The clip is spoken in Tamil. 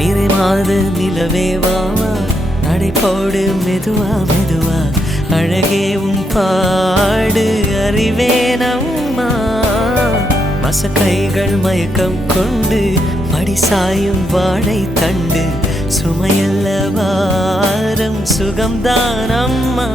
நிறை மாத நிலவே வாவா நடை போடு மெதுவா மெதுவா அழகே உன் பாடு அறிவேனம்மா மசக்கைகள் மயக்கம் கொண்டு மடி சாயும் வாழை தண்டு சுமையல்ல வாரம் சுகம்தான் அம்மா